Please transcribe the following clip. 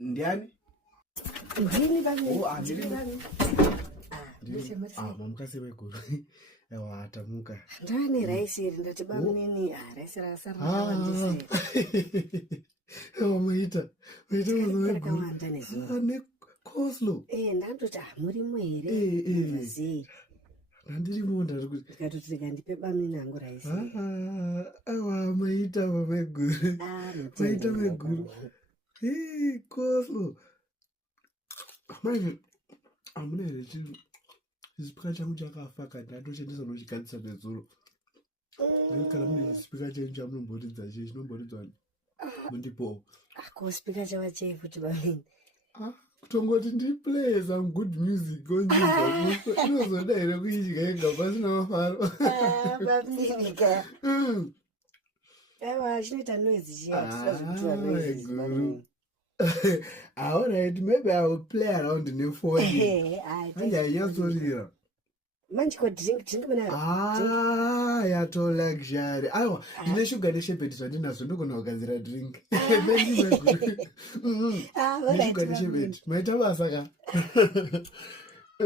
Ndiani? Ndini bami. Oh, andiri bami. Mamukasi weguru. Ewa atamuka. Ndani raisi ndati bami nini? Raisi rasara ndise. Ewa maita. Maita weguru. Ne coleslaw. Ndandoti muri mwere. Mazi. Andiri monda kuti ndikatotika ndipe bami nangu raisi. Ewa maita weguru. Maita weguru. Coleslaw. Manje amunere chipika changu chakafa ndatochendesa nochigadzisa pedzuro. Kana mune chipika chenyu chamunomboridza chinomboridza mundipo. Kuspika chava chei futi bami. Kutongoti ndiplay some good music onjika. Inozoda here kuidya yega pasina mafaro. Bami nika. Ewa chinoita noise chiya. All right, maybe I will play around in the phone. Yeah. Manchiko drink mana. Yato luxury. Awa, ndine sugar neshepeti zvandinazo ndogona kugadzira drink. All right. Sugar neshepeti. Maita basa ka.